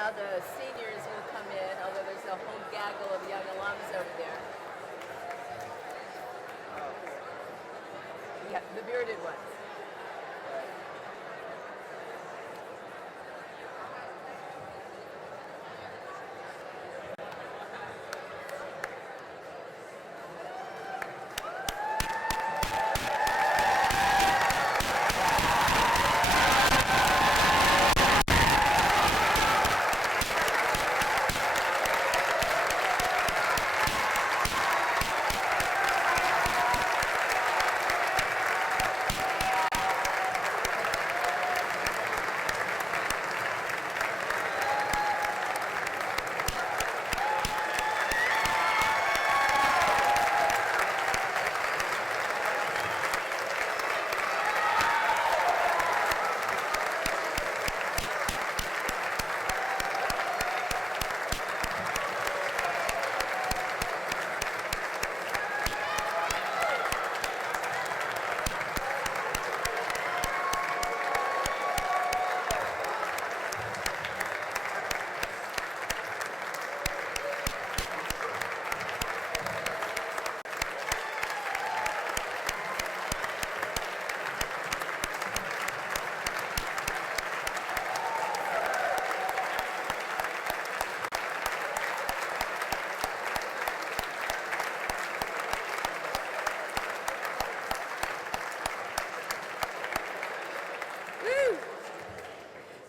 now the seniors will come in, although there's a whole gaggle of young alums over there. Yeah, the bearded ones.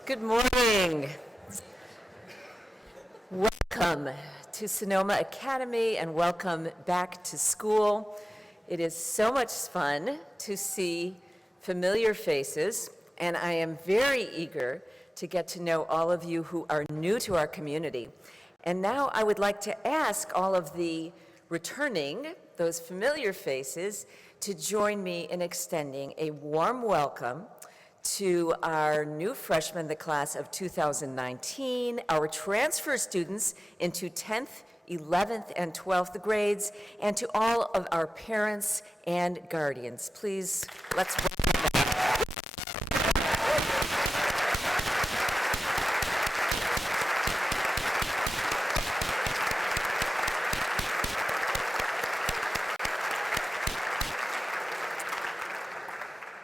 Good morning. Welcome to Sonoma Academy and welcome back to school. It is so much fun to see familiar faces, and I am very eager to get to know all of you who are new to our community. And now I would like to ask all of the returning, those familiar faces, to join me in extending a warm welcome to our new freshmen, the class of 2019, our transfer students into 10th, 11th, and 12th grades, and to all of our parents and guardians. Please, let's welcome them.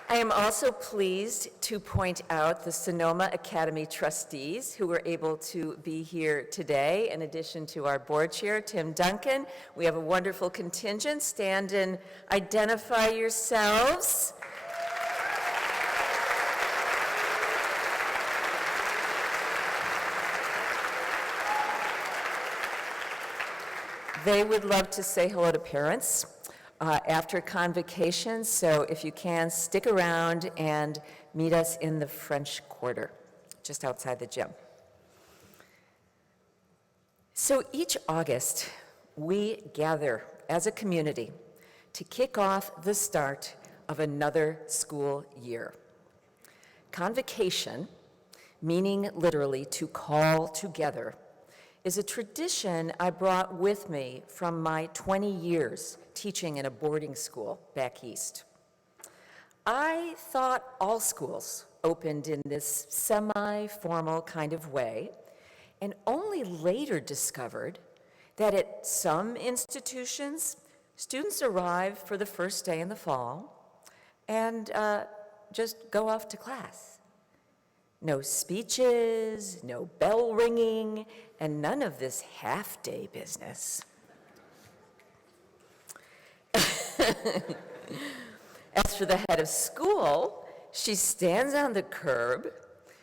I am also pleased to point out the Sonoma Academy trustees who were able to be here today. In addition to our board chair, Tim Duncan, we have a wonderful contingent. Stand and identify yourselves. They would love to say hello to parents after Convocation, so if you can, stick around and meet us in the French Quarter, just outside the gym. So each August, we gather as a community to kick off the start of another school year. Convocation, meaning literally to call together, is a tradition I brought with me from my 20 years teaching in a boarding school back east. I thought all schools opened in this semi-formal kind of way, and only later discovered that at some institutions, students arrive for the first day in the fall and just go off to class. No speeches, no bell ringing, and none of this half-day business. As for the head of school, she stands on the curb,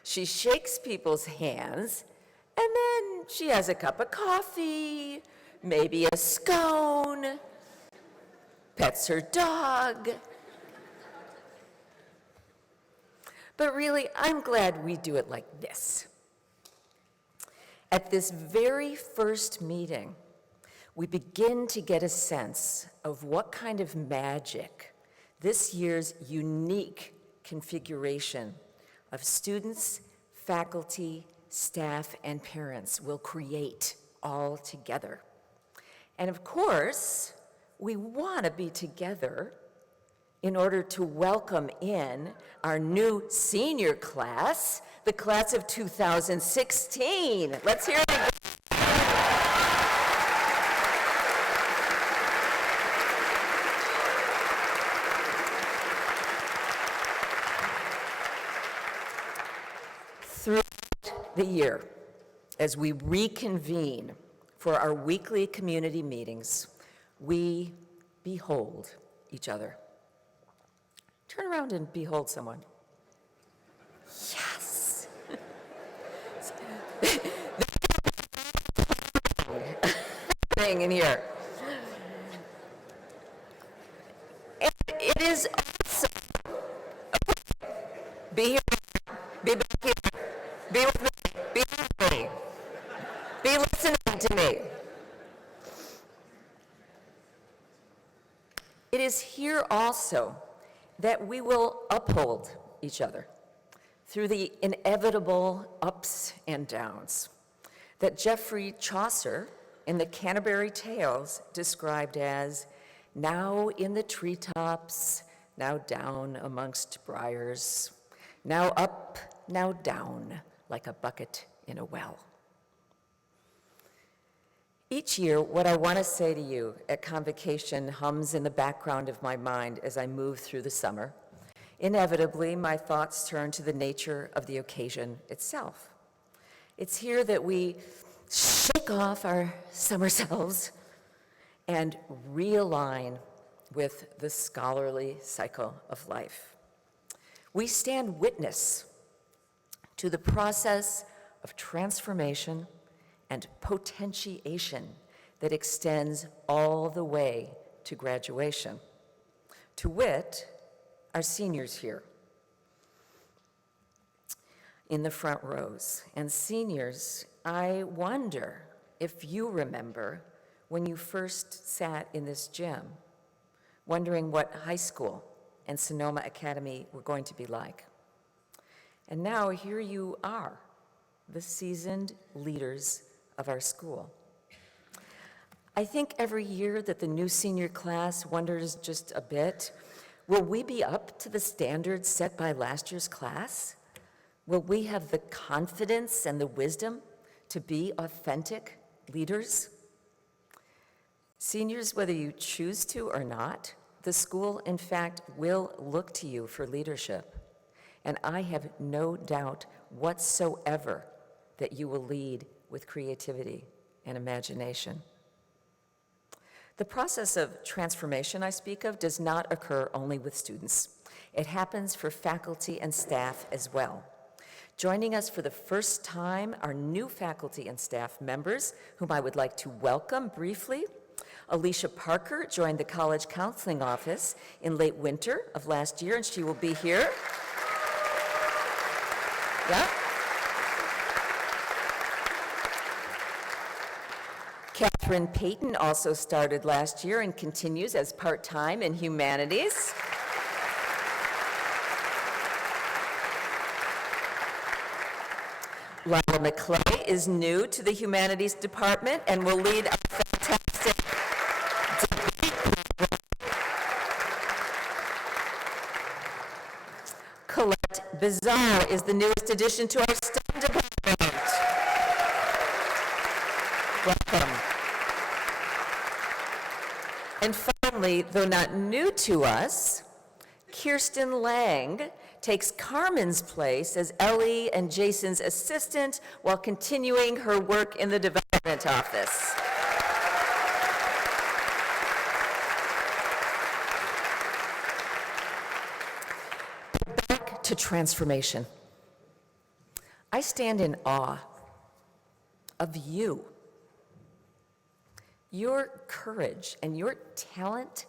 she shakes people's hands, and then she has a cup of coffee, maybe a scone, pets her dog. But really, I'm glad we do it like this. At this very first meeting, we begin to get a sense of what kind of magic this year's unique configuration of students, faculty, staff, and parents will create all together. And of course, we want to be together in order to welcome in our new senior class, the class of 2016. Let's hear it again. Throughout the year, as we reconvene for our weekly community meetings, we behold each other. Turn around and behold someone. Yes. Thing in here. And it is also, be here, be back here, be with me, be with me, be listening to me. It is here also that we will uphold each other through the inevitable ups and downs that Geoffrey Chaucer in the Canterbury Tales described as now in the treetops, now down amongst briars, now up, now down, like a bucket in a well. Each year, what I want to say to you at Convocation hums in the background of my mind as I move through the summer. Inevitably, my thoughts turn to the nature of the occasion itself. It's here that we shake off our summer selves and realign with the scholarly cycle of life. We stand witness to the process of transformation and potentiation that extends all the way to graduation. To wit, our seniors here in the front rows. And seniors, I wonder if you remember when you first sat in this gym, wondering what high school and Sonoma Academy were going to be like. And now here you are, the seasoned leaders of our school. I think every year that the new senior class wonders just a bit, will we be up to the standards set by last year's class? Will we have the confidence and the wisdom to be authentic leaders? Seniors, whether you choose to or not, the school, in fact, will look to you for leadership. And I have no doubt whatsoever that you will lead with creativity and imagination. The process of transformation I speak of does not occur only with students. It happens for faculty and staff as well. Joining us for the first time are new faculty and staff members, whom I would like to welcome briefly. Alicia Parker joined the College Counseling Office in late winter of last year, and she will be here. Yeah. Catherine Payton also started last year and continues as part-time in humanities. Lila McClay is new to the humanities department and will lead a fantastic debate program. Colette Bizarre is the newest addition to our STEM department. Welcome. And finally, though not new to us, Kirsten Lang takes Carmen's place as Ellie and Jason's assistant while continuing her work in the development office. Back to transformation. I stand in awe of you. Your courage and your talent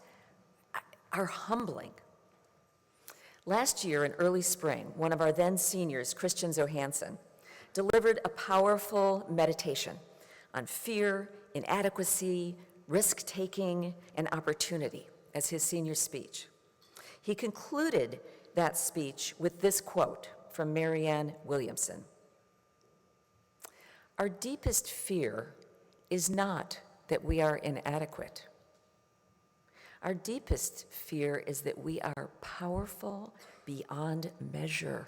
are humbling. Last year in early spring, one of our then seniors, Christian Johansson, delivered a powerful meditation on fear, inadequacy, risk-taking, and opportunity as his senior speech. He concluded that speech with this quote from Marianne Williamson. "Our deepest fear is not that we are inadequate. Our deepest fear is that we are powerful beyond measure.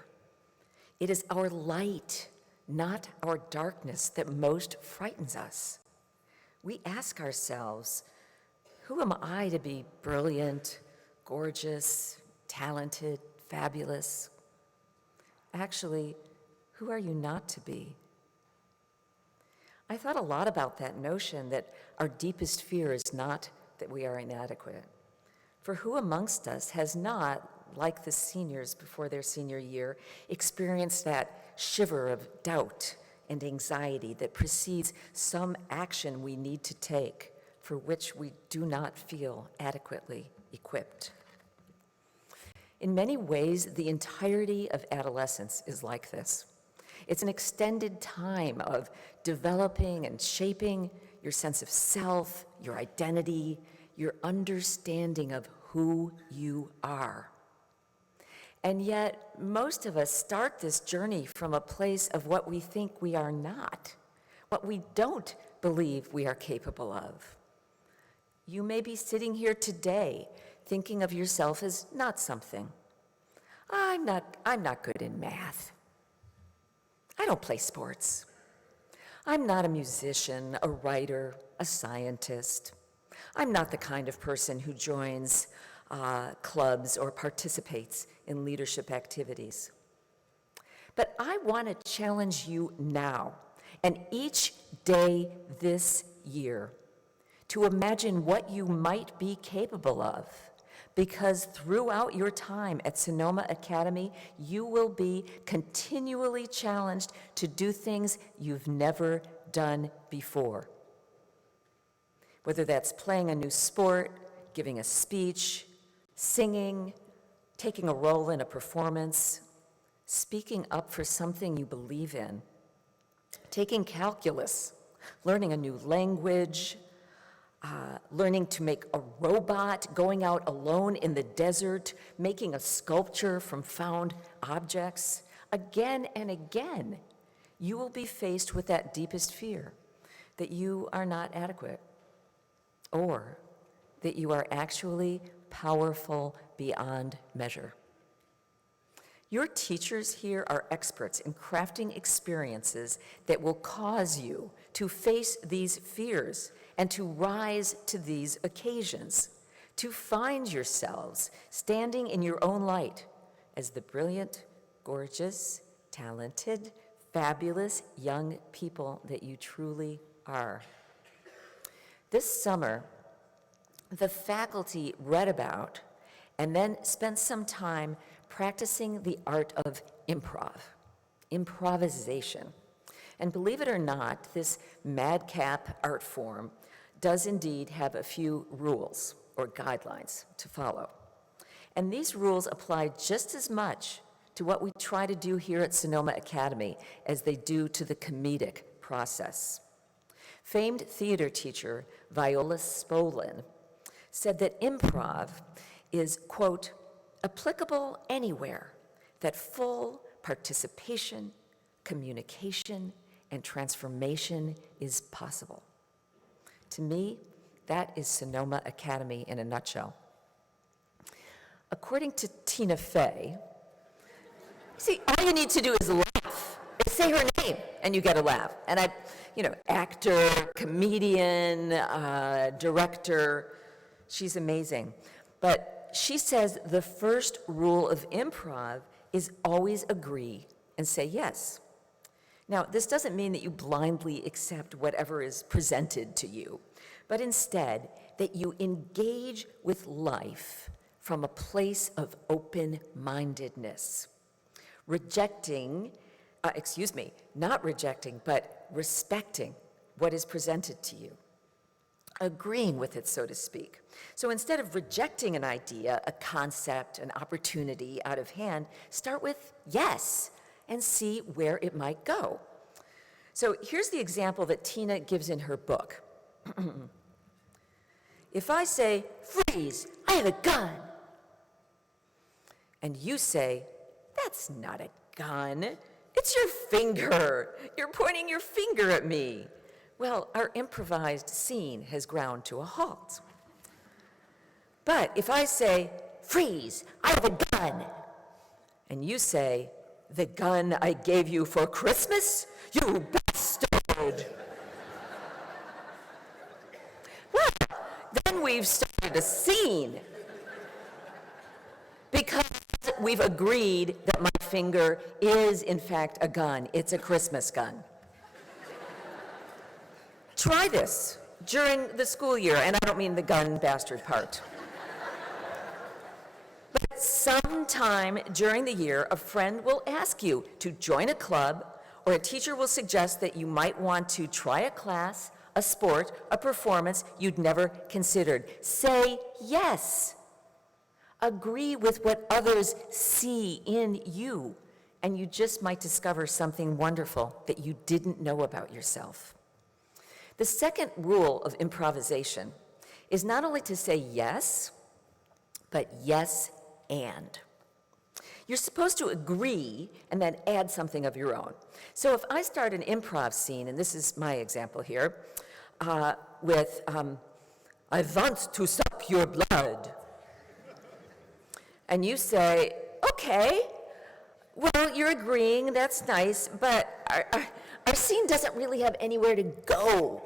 It is our light, not our darkness, that most frightens us. We ask ourselves, who am I to be brilliant, gorgeous, talented, fabulous? Actually, who are you not to be? I thought a lot about that notion that our deepest fear is not that we are inadequate. For who amongst us has not, like the seniors before their senior year, experienced that shiver of doubt and anxiety that precedes some action we need to take for which we do not feel adequately equipped? In many ways, the entirety of adolescence is like this. It's an extended time of developing and shaping your sense of self, your identity, your understanding of who you are. And yet, most of us start this journey from a place of what we think we are not, what we don't believe we are capable of. You may be sitting here today thinking of yourself as not something. I'm not good in math. I don't play sports. I'm not a musician, a writer, a scientist. I'm not the kind of person who joins clubs or participates in leadership activities. But I want to challenge you now and each day this year to imagine what you might be capable of, because throughout your time at Sonoma Academy, you will be continually challenged to do things you've never done before. Whether that's playing a new sport, giving a speech, singing, taking a role in a performance, speaking up for something you believe in, taking calculus, learning a new language, learning to make a robot, going out alone in the desert, making a sculpture from found objects. Again and again, you will be faced with that deepest fear, that you are not adequate, or that you are actually powerful beyond measure. Your teachers here are experts in crafting experiences that will cause you to face these fears and to rise to these occasions, to find yourselves standing in your own light as the brilliant, gorgeous, talented, fabulous young people that you truly are. This summer, the faculty read about and then spent some time practicing the art of improvisation. And believe it or not, this madcap art form does indeed have a few rules or guidelines to follow. And these rules apply just as much to what we try to do here at Sonoma Academy as they do to the comedic process. Famed theater teacher Viola Spolin said that improv is, quote, applicable anywhere that full participation, communication, and transformation is possible. To me, that is Sonoma Academy in a nutshell. According to Tina Fey, see, all you need to do is laugh. Say her name, and you get a laugh. And actor, comedian, director, she's amazing. But she says the first rule of improv is always agree and say yes. Now, this doesn't mean that you blindly accept whatever is presented to you, but instead that you engage with life from a place of open-mindedness, not rejecting, but respecting what is presented to you, agreeing with it, so to speak. So instead of rejecting an idea, a concept, an opportunity out of hand, start with yes and see where it might go. So here's the example that Tina gives in her book. If I say, freeze, I have a gun, and you say, that's not a gun, it's your finger. You're pointing your finger at me. Well, our improvised scene has ground to a halt. But if I say, freeze, I have a gun, and you say, the gun I gave you for Christmas? You bastard! Well, then we've started a scene. Because we've agreed that my finger is, in fact, a gun. It's a Christmas gun. Try this during the school year, and I don't mean the gun bastard part. But sometime during the year, a friend will ask you to join a club, or a teacher will suggest that you might want to try a class, a sport, a performance you'd never considered. Say yes. Agree with what others see in you, and you just might discover something wonderful that you didn't know about yourself. The second rule of improvisation is not only to say yes, but yes and. You're supposed to agree and then add something of your own. So if I start an improv scene, and this is my example here, with, I want to suck your blood. And you say, okay, well, you're agreeing, that's nice, but our scene doesn't really have anywhere to go.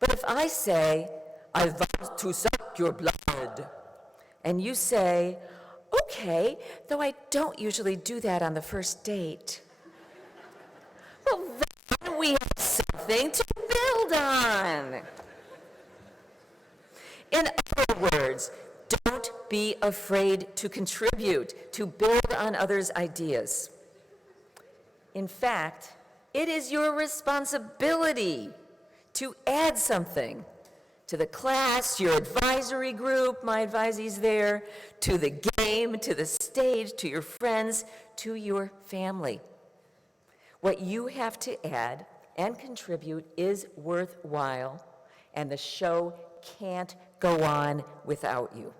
But if I say, I want to suck your blood, and you say, okay, though I don't usually do that on the first date, well, then we have something to build on. In other words, don't be afraid to contribute, to build on others' ideas. In fact, it is your responsibility to add something to the class, your advisory group, my advisees there, to the game, to the stage, to your friends, to your family. What you have to add and contribute is worthwhile, and the show can't go on without you.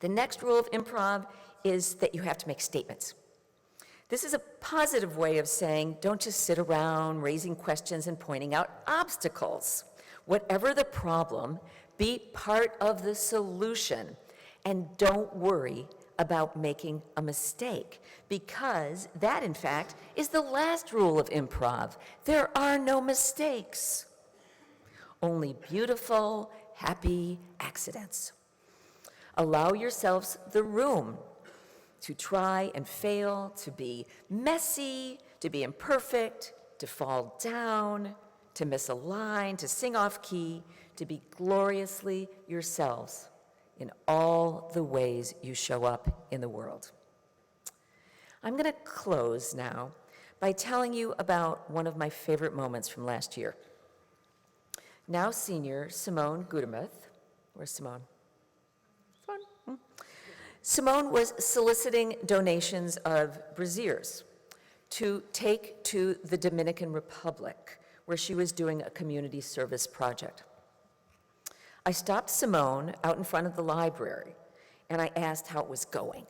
The next rule of improv is that you have to make statements. This is a positive way of saying, don't just sit around raising questions and pointing out obstacles. Whatever the problem, be part of the solution, and don't worry about making a mistake, because that, in fact, is the last rule of improv. There are no mistakes, only beautiful, happy accidents. Allow yourselves the room to try and fail, to be messy, to be imperfect, to fall down, to miss a line, to sing off key, to be gloriously yourselves in all the ways you show up in the world. I'm going to close now by telling you about one of my favorite moments from last year. Now senior Simone Gutermuth, where's Simone? Simone was soliciting donations of brassieres to take to the Dominican Republic, where she was doing a community service project. I stopped Simone out in front of the library, and I asked how it was going.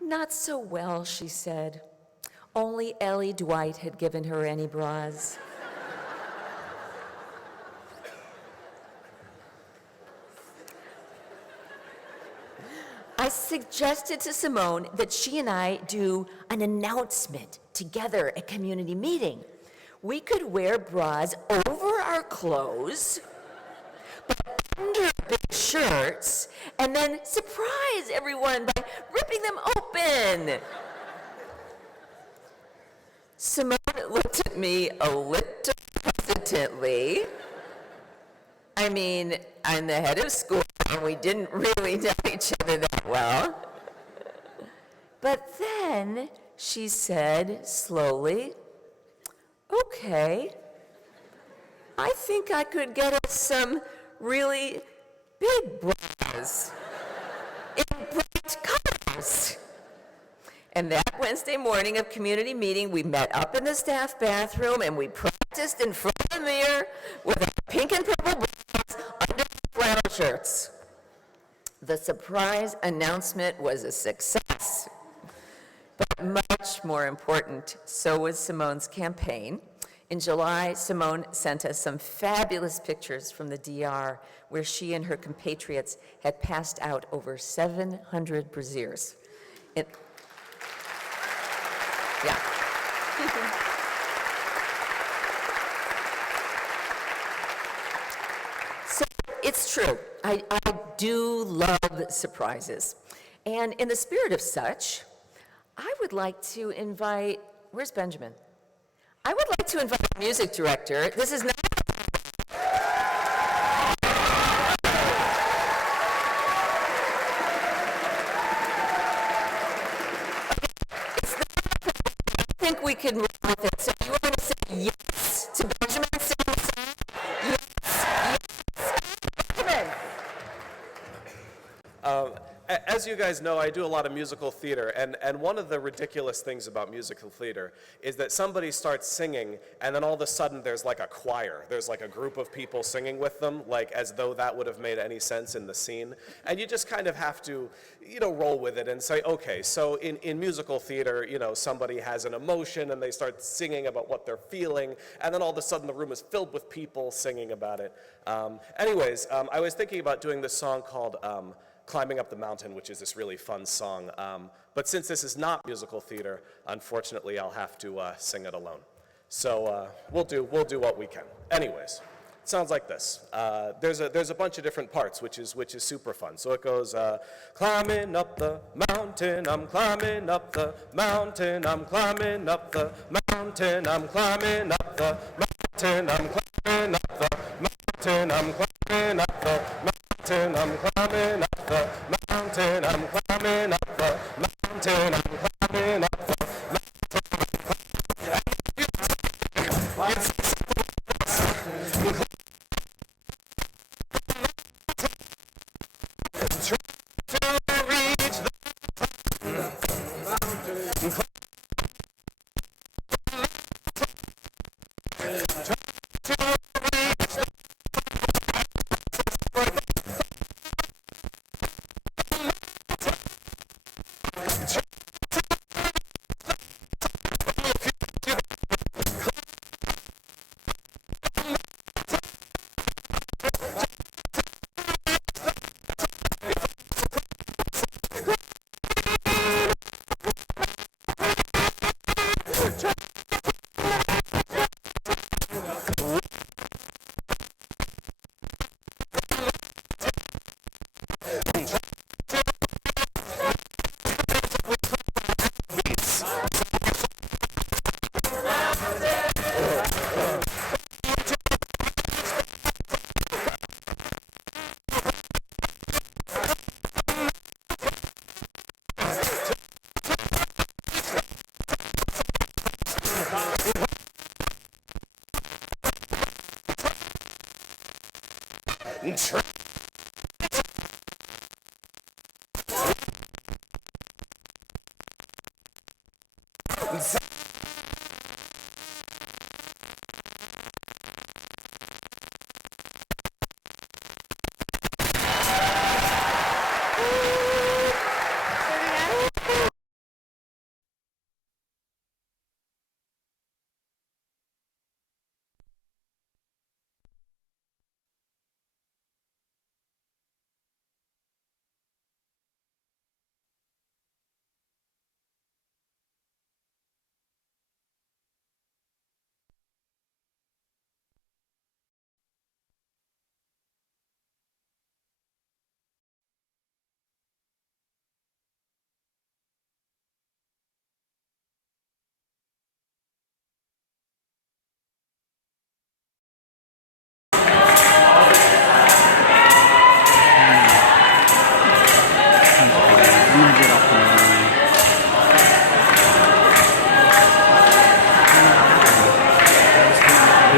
Not so well, she said. Only Ellie Dwight had given her any bras. I suggested to Simone that she and I do an announcement together at community meeting. We could wear bras over our clothes, but under big shirts, and then surprise everyone by ripping them open. Simone looked at me a little hesitantly. I mean, I'm the head of school, and we didn't really know each other that well. But then she said slowly, okay, I think I could get us some really big bras in bright colors. And that Wednesday morning of community meeting, we met up in the staff bathroom and we practiced in front of the mirror with our pink and purple bras under flannel shirts. The surprise announcement was a success. But much more important, so was Simone's campaign. In July, Simone sent us some fabulous pictures from the DR where she and her compatriots had passed out over 700 braziers. Yeah. So it's true. I do love surprises. And in the spirit of such, I would like to invite, where's Benjamin? I would like to invite our music director. This is not. I think we can move with it. So you want to say yes to Benjamin singing the song? Yes, yes. Benjamin. As you guys know, I do a lot of musical theater, and one of the ridiculous things about musical theater is that somebody starts singing, and then all of a sudden there's like a choir. There's like a group of people singing with them, like as though that would have made any sense in the scene. And you just kind of have to, roll with it and say, okay, so in musical theater, somebody has an emotion and they start singing about what they're feeling, and then all of a sudden the room is filled with people singing about it. Anyways, I was thinking about doing this song called Climbing Up the Mountain, which is this really fun song. But since this is not musical theater, unfortunately, I'll have to sing it alone. So we'll do what we can. Anyways, it sounds like this. There's a bunch of different parts, which is super fun. So it goes, climbing up the mountain, I'm climbing up the mountain, I'm climbing up the mountain, I'm climbing up the mountain, I'm climbing up the mountain, I'm climbing up the mountain. I'm climbing up the mountain, I'm climbing up the mountain, I'm climbing up the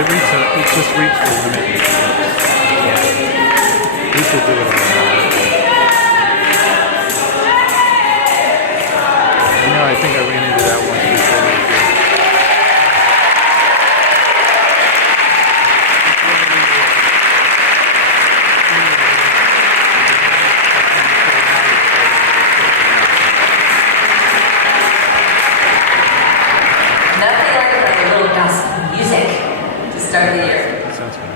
It just reached the limit. We should do it on I think I ran into that once before. Nothing like a little gospel music. start of the year. That sounds good.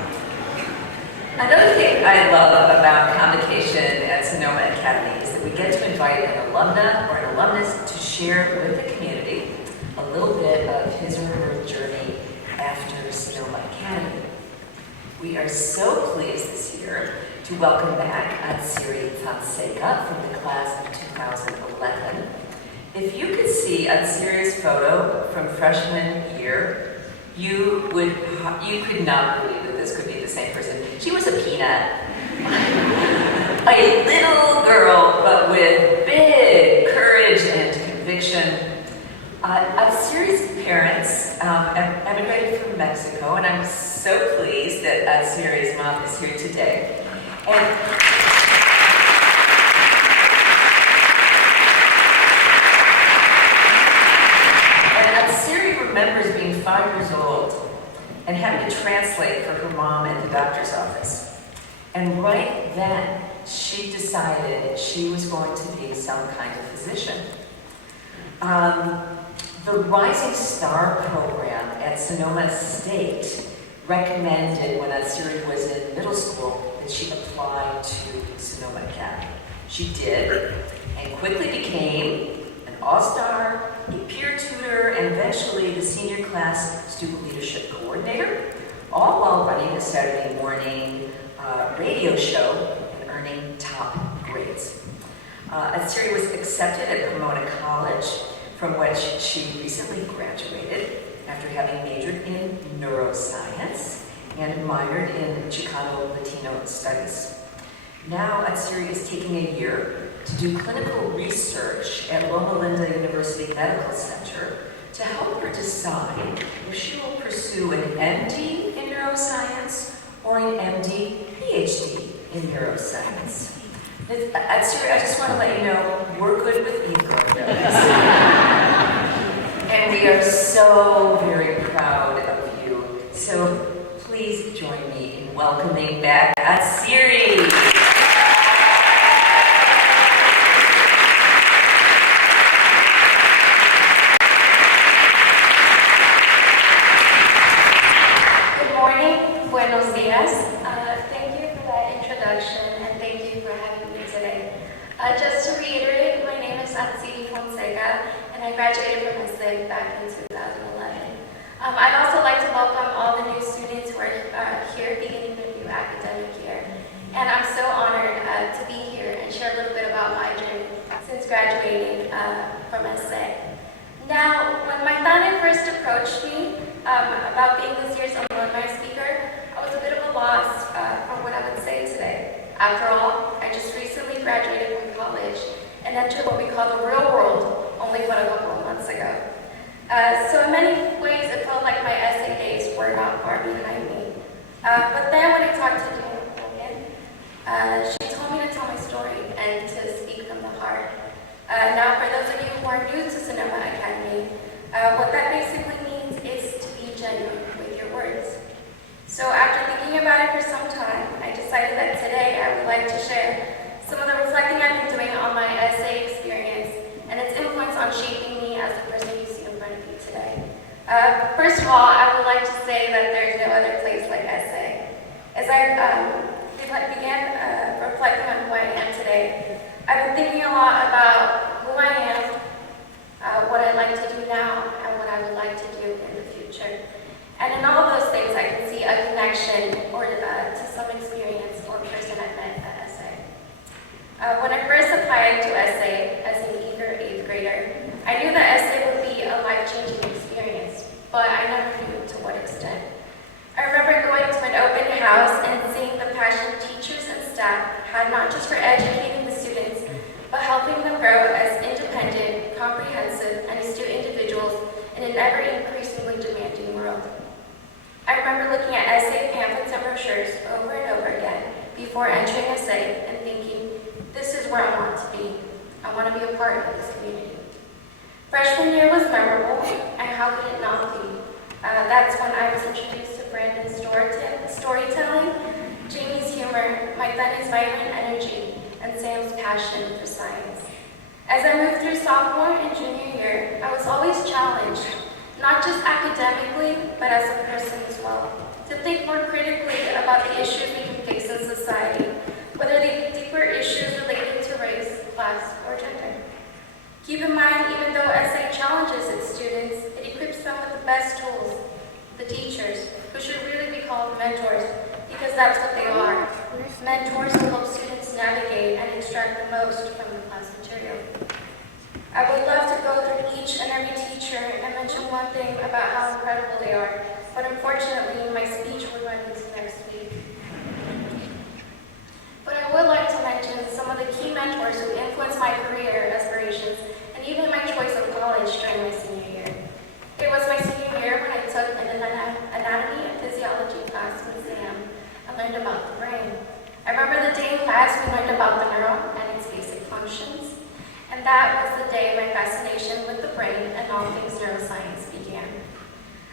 Another thing I love about Convocation at Sonoma Academy is that we get to invite an alumna or an alumnus to share with the community a little bit of his or her journey after Sonoma Academy. We are so pleased this year to welcome back Atsiri Fonseca from the class of 2011. If you could see Atsiri's photo from freshman year, you could not believe that this could be the same person. She was a peanut. A little girl, but with big courage and conviction. Atsiri's parents emigrated from Mexico, and I'm so pleased that Atsiri's mom is here today. And Atsiri remembers being 5 years old and having to translate for her mom at the doctor's office. And right then, she decided she was going to be some kind of physician. The Rising Star program at Sonoma State recommended when Atsiri was in middle school that she apply to Sonoma Academy. She did, and quickly became an all-star, a peer tutor, and eventually the senior class student leadership coordinator, all while running a Saturday morning radio show and earning top grades. Atsiri was accepted at Pomona College, from which she recently graduated after having majored in neuroscience and minored in Chicano Latino studies. Now Atsiri is taking a year to do clinical research at Loma Linda University Medical Center to help her decide if she will pursue an MD in neuroscience or an MD, PhD in neuroscience. Atsiri, I just want to let you know, we're good with either of those. And we are so very proud of you. So please join me in welcoming back Atsiri. Good morning, buenos dias. Thank you for that introduction and thank you for having me today. Just to reiterate, my name is Atsiri Fonseca and I graduated from SIG back in 2011. I'd also like to welcome all the new students who are here beginning their new academic year. And I'm so honored to be here and share a little bit about my journey since graduating from SIG. Now, when my family first approached me about being this year's alumni speaker, I was a bit of a loss for what I would say today. After all, I just recently graduated from college and entered what we call the real world only but a couple of months ago. So in many ways, it felt like my essay days were not far behind me. But then when I talked to Jane Logan, she told me to tell my story and to speak from the heart. Now, for those of you who are new to Sonoma Academy, what that basically means is to be genuine with your words. So after thinking about it for some time, I decided that today I would like to share some of the reflecting I've been doing on my essay experience and its influence on shaping me as the person you see in front of you today. First of all, I would like to say that there's no other place like essay. As I began reflecting on who I am today, I've been thinking a lot about who I am, what I'd like to do now, and what I would like to do in the future. And in all of those things, I can see a connection or to some experience or person I met at essay. When I first applied to essay as an eager 8th grader, I knew that essay would be a life-changing experience, but I never knew to what extent. I remember going to an open house and seeing the passion teachers and staff had not just for educating the students, but helping them grow as independent, comprehensive, and astute individuals in an ever-increasingly demanding world. I remember looking at essay pamphlets and brochures over and over again before entering essay and thinking, this is where I want to be. I want to be a part of this community. Freshman year was memorable, and how could it not be? That's when I was introduced to Brandon's storytelling, Jamie's humor, my Benny's vibrant energy, and Sam's passion for science. As I moved through sophomore and junior year, I was always challenged, not just academically, but as a person as well. To think more critically about the issues we can face in society, whether they be deeper issues related to race, class, or gender. Keep in mind, even though SA challenges its students, it equips them with the best tools, the teachers, who should really be called mentors, because that's what they are. Mentors who help students navigate and extract the most from the class material. I would love to go through each and every teacher and mention one thing about how incredible they are, but unfortunately my speech will run into next week. But I would like to mention some of the key mentors who influenced my career aspirations and even my choice of college during my senior year. It was my senior year when I took an anatomy and physiology class with Sam and learned about the brain. I remember the day in class we learned about the neuron and its basic functions. And that was the day my fascination with the brain and all things neuroscience began.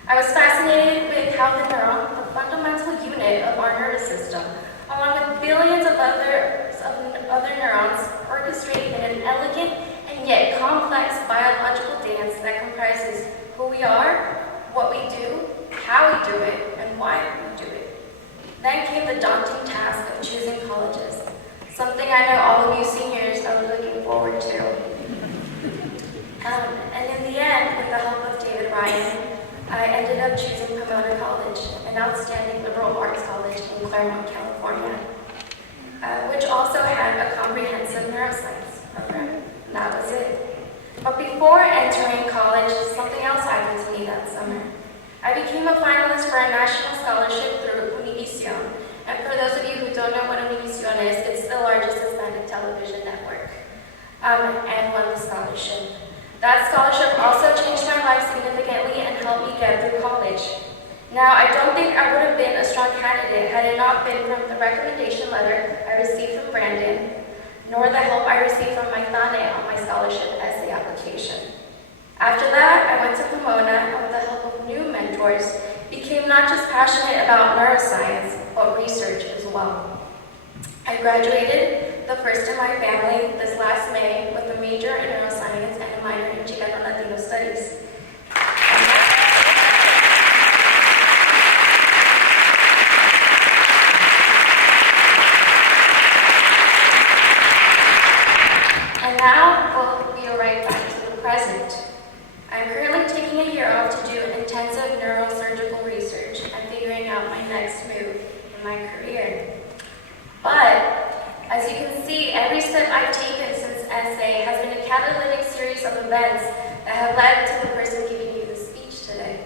I was fascinated with how the neuron, the fundamental unit of our nervous system, along with billions of other neurons, orchestrate in an elegant and yet complex biological dance that comprises who we are, what we do, how we do it, and why we do it. Then came the daunting task of choosing colleges, something I know all of you seniors are looking forward to. And in the end, with the help of David Ryan, I ended up choosing Pomona College, an outstanding liberal arts college in Claremont, California, which also had a comprehensive neuroscience program. And that was it. But before entering college, something else happened to me that summer. I became a finalist for a national scholarship through Univision. And for those of you who don't know what Univision is, it's the largest Hispanic television network, and won the scholarship. That scholarship also changed my life significantly and helped me get through college. Now, I don't think I would have been a strong candidate had it not been from the recommendation letter I received from Brandon, nor the help I received from my Thane on my scholarship essay application. After that, I went to Pomona and with the help of new mentors, became not just passionate about neuroscience, but research as well. I graduated, the first in my family, this last May with a major in neuroscience and a minor in Chicano Latino studies. And now, well, we are right back to the present. I'm currently taking a year off to do intensive neurosurgical research and figuring out my next move in my career. But, as you can see, every step I've taken since SA has been a catalytic series of events that have led to the person giving you the speech today.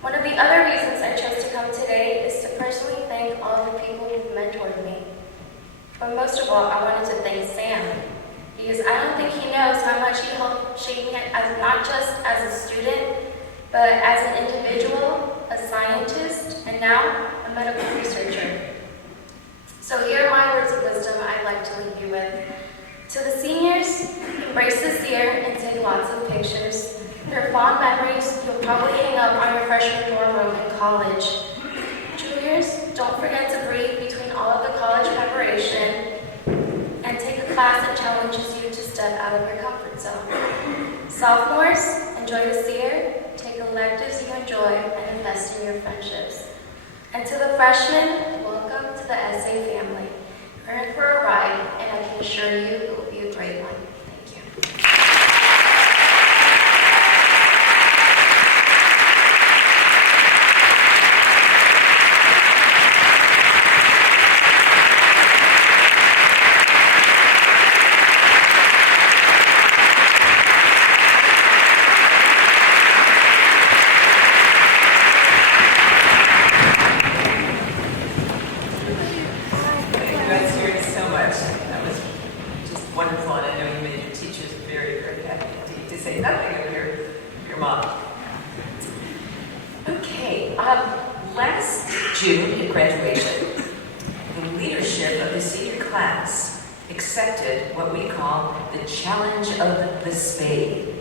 One of the other reasons I chose to come today is to personally thank all the people who've mentored me. But most of all, I wanted to thank Sam, because I don't think he knows how much he helped shape me as not just as a student, but as an individual, a scientist, and now a medical researcher. So here are my words of wisdom I'd like to leave you with. To the seniors, embrace this year and take lots of pictures. They're fond memories you'll probably hang up on your freshman dorm room in college. Juniors, don't forget to breathe between all of the college preparation and take a class that challenges you to step out of your comfort zone. Sophomores, enjoy this year, take electives you enjoy, and invest in your friendships. And to the freshmen, welcome to the SA family. You're in for a ride, and I can assure you it will be a great one. Thank you. Last June at graduation, the leadership of the senior class accepted what we call the challenge of the spade.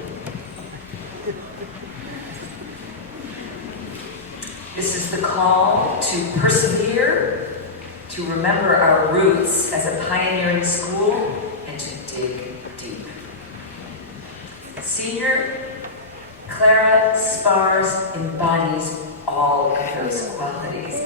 This is the call to persevere, to remember our roots as a pioneering school, and to dig deep. Senior Clara Spars embodies all of those qualities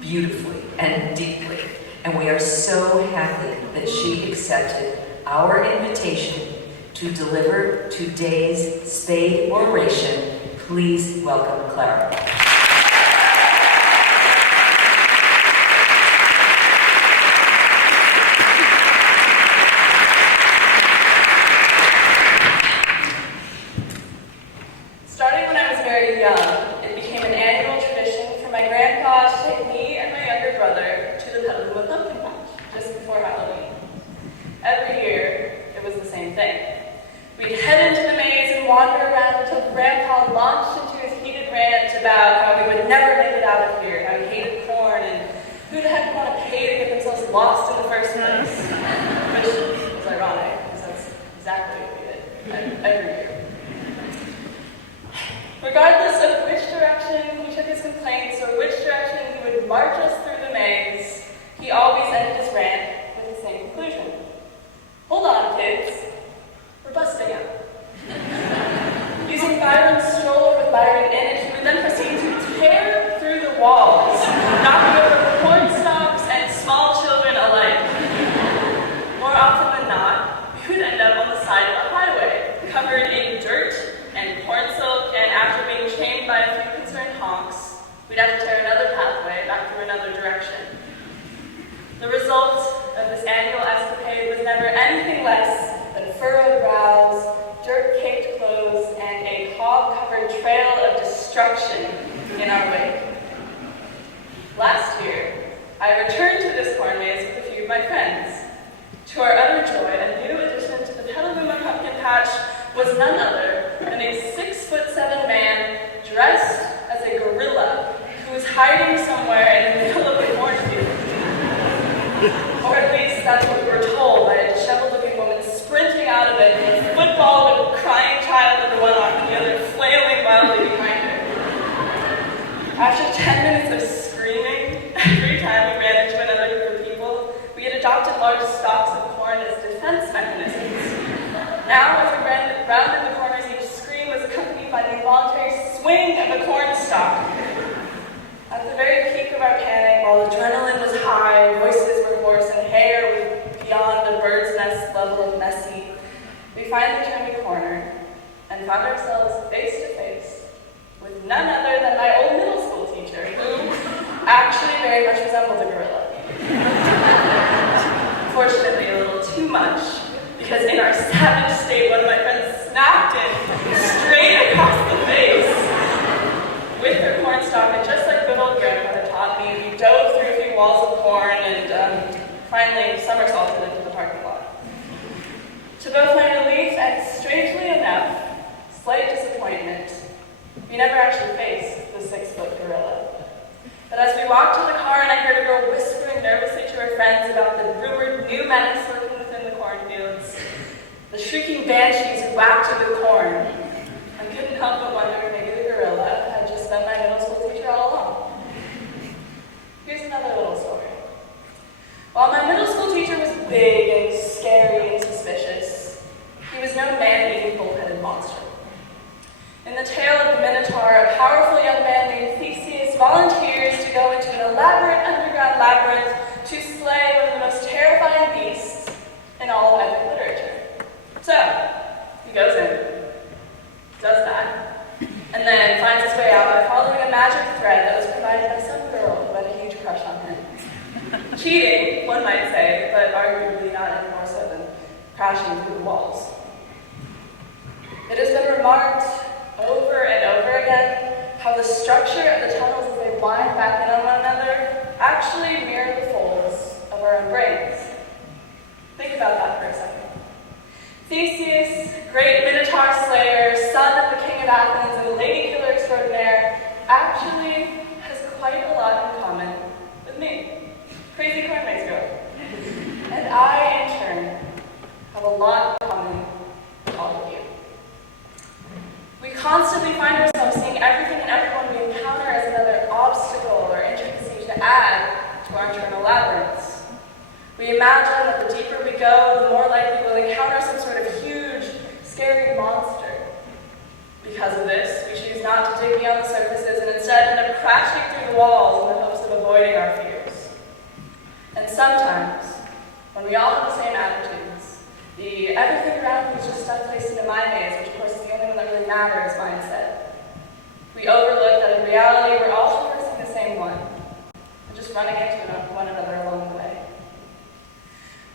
beautifully and deeply, and we are so happy that she accepted our invitation to deliver today's spade oration. Please welcome Clara. Starting when I was very young, it became an annual tradition for my grandpa to take me and my younger brother to the Petaluma Pumpkin Patch just before Halloween. Every year, it was the same thing. We'd head into the maze and wander around until Grandpa launched into his heated rant about how we would never make it out of here, how he hated corn, and who the heck would want to pay to get themselves lost in the first place. Which was ironic, because that's exactly what we did every year. Regardless of which direction he took his complaints or which direction he would march us through the maze, he always ended his rant with the same conclusion. Hold on, kids. We're busting out. Using Byron's stroller with Byron in it, he would then proceed to tear through the walls, knocking over corn stalks and small children alike. More often than not, we would end up on the side of the highway, covered in dirt and corn silk, and after being chained by a few concerned honks, we'd have to tear another pathway back through another direction. The result of this annual escapade was never anything less than furrowed brows, dirt-caked clothes, and a hog-covered trail of destruction in our wake. Last year, I returned to this corn maze with a few of my friends. To our utter joy, a new addition to the Petaluma Pumpkin Patch was none other than a 6'7" man dressed as a gorilla who was hiding somewhere in the middle of the cornfield. Or at least that's what we were told by a disheveled-looking woman sprinting out of it with a football with a crying child under one arm and the other flailing wildly behind her. After 10 minutes of screaming every time we ran into another group of people, we had adopted large stalks of corn as defense mechanisms. Now, as we rounded the corners, each scream was accompanied by the involuntary swing of a corn stalk. At the very peak of our panic, while adrenaline was high, voices were hoarse, and hair was beyond a bird's nest level of messy, we finally turned a corner and found ourselves face to face with none other than my old middle school teacher, who actually very much resembled a gorilla. Fortunately, a little too much, because in our savage state, one of my friends snapped him straight across the face with her corn stalk, and just like good old grandpa had taught me, we dove through a few walls of corn and finally somersaulted into the parking lot. To both my relief and, strangely enough, slight disappointment, we never actually faced the 6-foot gorilla. But as we walked to the car and I heard a girl whispering nervously to her friends about the rumored new menace lurking within the cornfields, the shrieking banshees who whacked at the corn, I couldn't help but wonder if maybe the gorilla had just been my middle school teacher all along. Here's another little story. While my middle school teacher was big and scary and suspicious, he was no man-eating bull-headed monster. In the tale of the Minotaur, a powerful young man named Theseus volunteers to go into an elaborate underground labyrinth to slay one of the most terrifying beasts in all of epic literature. So, he goes in, does that, and then finds his way out by following a magic thread that was provided by some girl who had a huge crush on him. Cheating, one might say, but arguably not any more so than crashing through the walls. It has been remarked over and over again how the structure of the tunnels as they wind back in on one another actually mirror the folds of our own brains. Think about that for a second. Theseus, great Minotaur slayer, son of the king of Athens and lady killer extraordinaire, actually has quite a lot in common with me, crazy corn maze girl. And I, in turn, have a lot in common with all of you. We constantly find ourselves seeing everything and everyone we encounter as another obstacle or intricacy to add to our internal labyrinths. We imagine that the deeper we go, the more likely we'll encounter some sort of huge, scary monster. Because of this, we choose not to dig beyond the surfaces and instead end up crashing through the walls in the hopes of avoiding our fears. And sometimes, when we all have the same attitudes, the everything around me is just stuff placed into my maze, which of course is the only one that really matters mindset, we overlook that in reality we're all traversing the same one, and just running into one another along the way.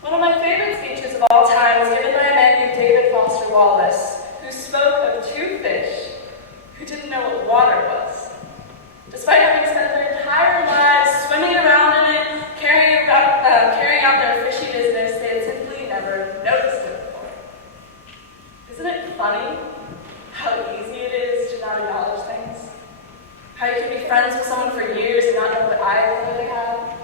One of my favorite speeches of all time was given by a man named David Foster Wallace, who spoke of two fish who didn't know what water was. Despite having spent their entire lives swimming around in it, carrying out their fishy business, they had simply never noticed it before. Isn't it funny how easy it is to not acknowledge things? How you can be friends with someone for years and not know what eye color they have?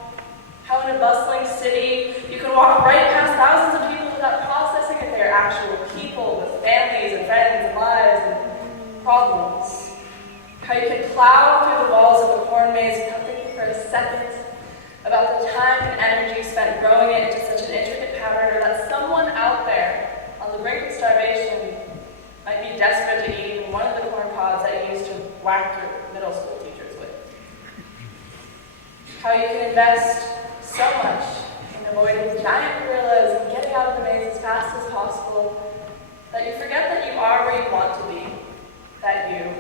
How in a bustling city, you can walk right past thousands of people without processing that they are actual people with families and friends and lives and problems. How you can plow through the walls of a corn maze without thinking for a second about the time and energy spent growing it into such an intricate pattern, or that someone out there on the brink of starvation might be desperate to eat even one of the corn pods that you used to whack your middle school teachers with. How you can invest so much in avoiding giant gorillas and getting out of the maze as fast as possible that you forget that you are where you want to be, that you,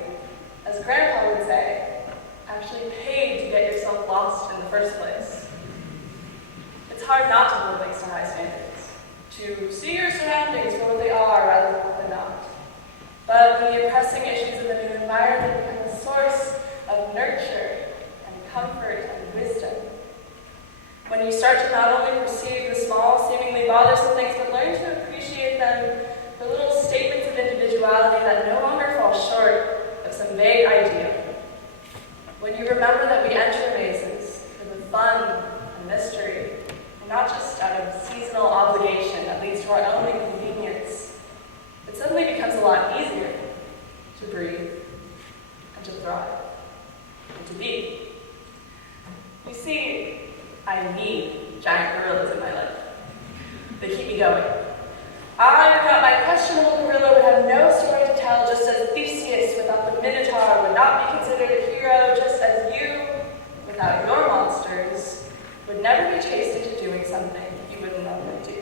as Grandpa would say, actually paid to get yourself lost in the first place. It's hard not to hold things to high standards, to see your surroundings for what they are rather than what they're not. But when the oppressing issues of the new environment become a source of nurture and comfort and wisdom, when you start to not only perceive the small, seemingly bothersome things, but learn to appreciate them, the little statements of individuality that no longer fall short of some vague idea. When you remember that we enter mazes for the fun and mystery, and not just out of seasonal obligation that leads to our own inconvenience, it suddenly becomes a lot easier to breathe and to thrive and to be. You see, I need giant gorillas in my life. They keep me going. I, without my questionable gorilla, would have no story to tell, just as Theseus without the Minotaur would not be considered a hero, just as you, without your monsters, would never be chased into doing something you wouldn't normally do.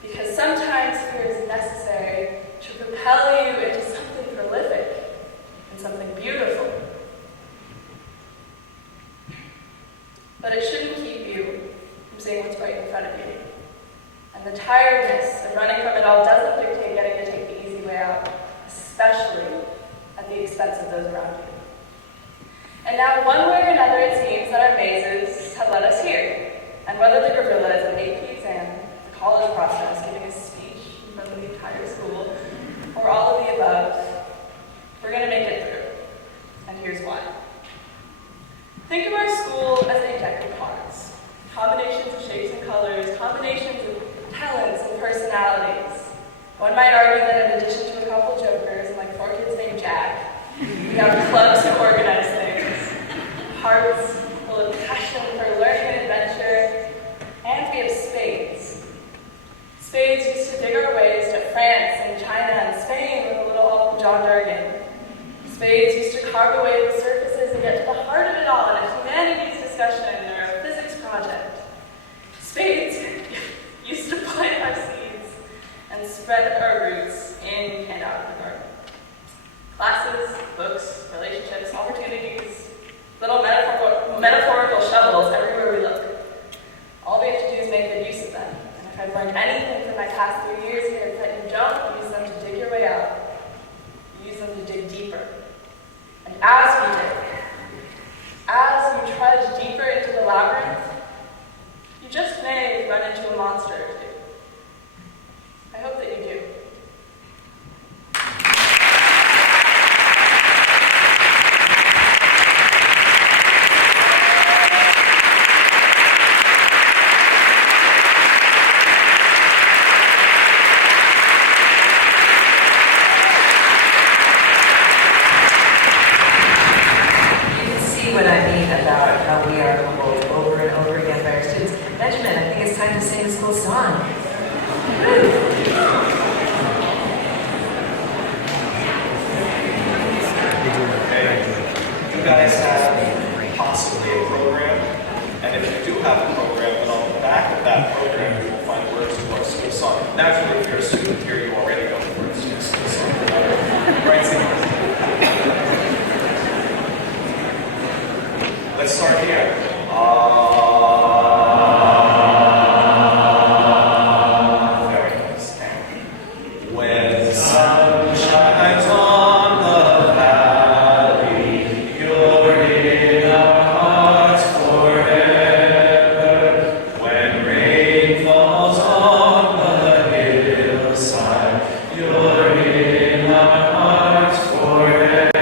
Because sometimes fear is necessary to propel you into something prolific and something beautiful. But it shouldn't keep you from seeing what's right in front of you. And the tiredness of running from it all doesn't dictate getting to take the easy way out, especially at the expense of those around you. And now, one way or another, it seems that our mazes have led us here. And whether the gorilla is an AP exam, the college process, giving a speech in front of the entire school, or all of the above, we're going to make it through. And here's why. Think of our school as a deck of cards. Combinations of shapes and colors, combinations of talents and personalities. One might argue that in addition to a couple jokers and like 4 kids named Jack, we have clubs to organize things, hearts full of passion for learning and adventure, and we have spades. Spades used to dig our ways to France and China and Spain with a little help from John Durgan. Spades used to carve away the surfaces and get to the heart of it all in a humanities discussion or a physics project. Spades used to plant our seeds and spread our roots in and out of the garden. Classes, books, relationships, opportunities, little metaphorical shovels everywhere we look. All we have to do is make good use of them. And if I've learned anything from my past 3 years here, it's that you don't use them to dig your way out. You use them to dig deeper. And as we dig, as you trudge deeper into the labyrinth, you just may run into a monster or two. I hope that you do. You can see what I mean about how we are humbled over and over again by our students. Benjamin, I think it's time to sing the school song. Woo! guys have possibly a program? And if you do have a program, then on the back of that program, you will find words to our school song. Naturally, if you're a student here, you already know the words to your school song. Right, singers? Let's start here. Very nice. When the sun shines on the valley, you're in our hearts forever. When rain falls on the hillside, you're in our hearts forever.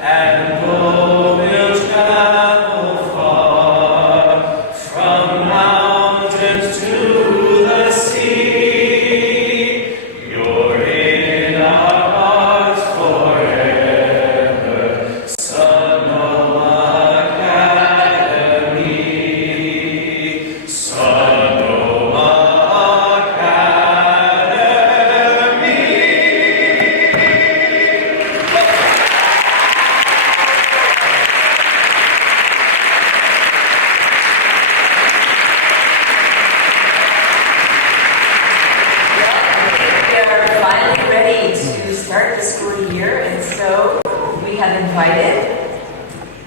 And though we'll travel far, from mountains to the sea, you're in our hearts forever. Sonoma Academy, Sonoma We are finally ready to start the school year, and so we have invited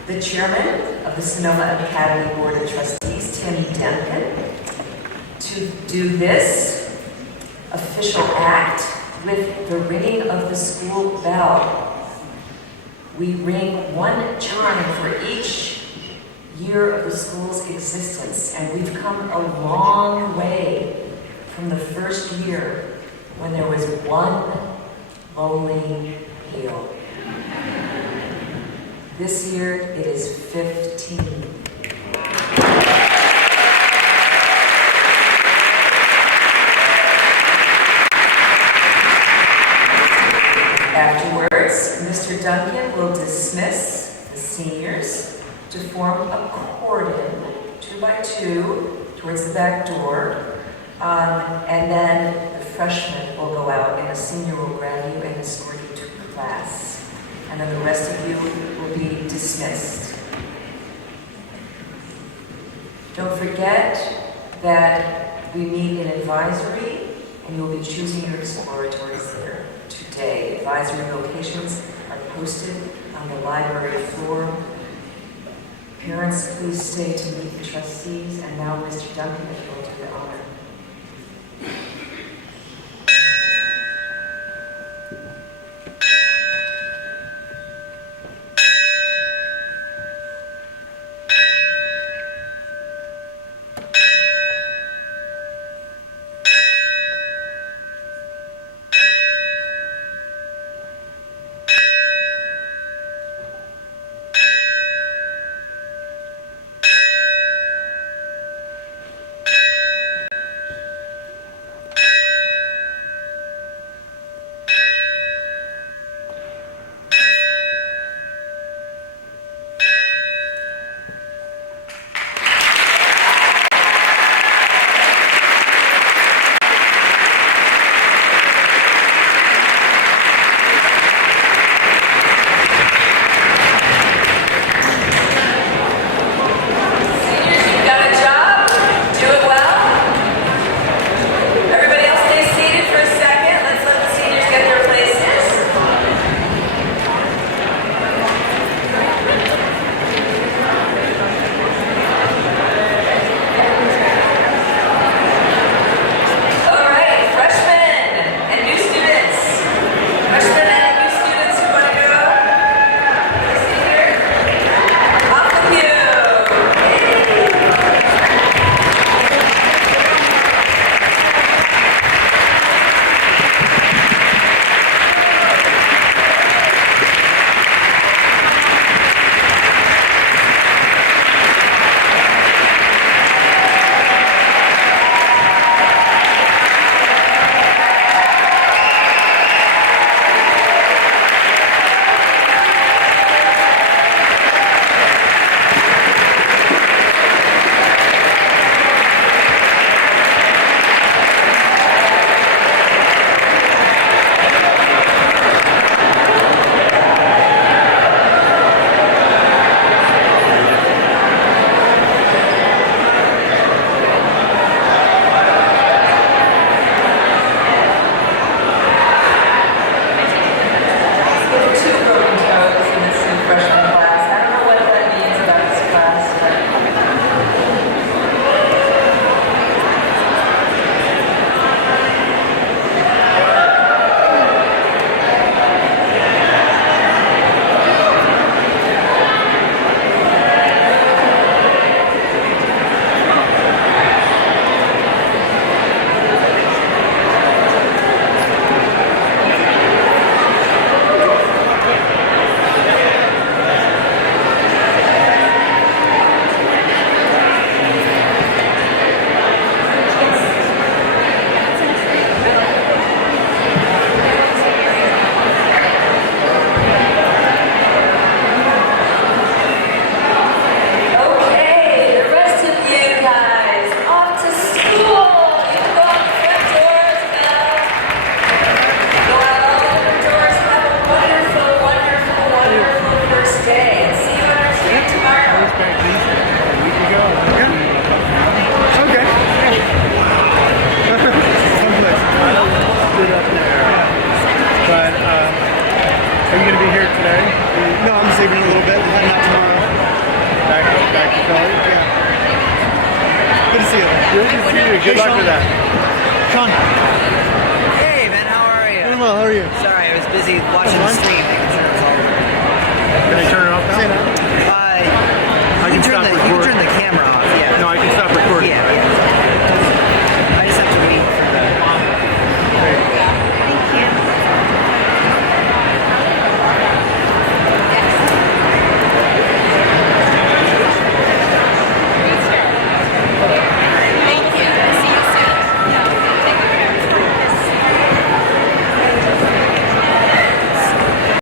the chairman of the Sonoma Academy Board of Trustees, Tim Duncan, to do this official act with the ringing of the school bell. We ring one chime for each year of the school's existence, and we've come a long way from the first year when there was one lonely hill. This year it is 15. Afterwards, Mr. Duncan will dismiss the seniors to form a cordon, 2 by 2, towards the back door. And then the freshmen will go out and a senior will grab you and escort you to class. And then the rest of you will be dismissed. Don't forget that we meet in advisory and you'll be choosing your exploratories there today. Advisory locations are posted on the library floor. Parents, please stay to meet the trustees. And now Mr. Duncan, if you'll do the honor. back to college. Yeah. Good to see you. Good to see you. Good luck with that. Sean, Hey, man, how are you? doing well. How are you? Sorry, I was busy watching the stream.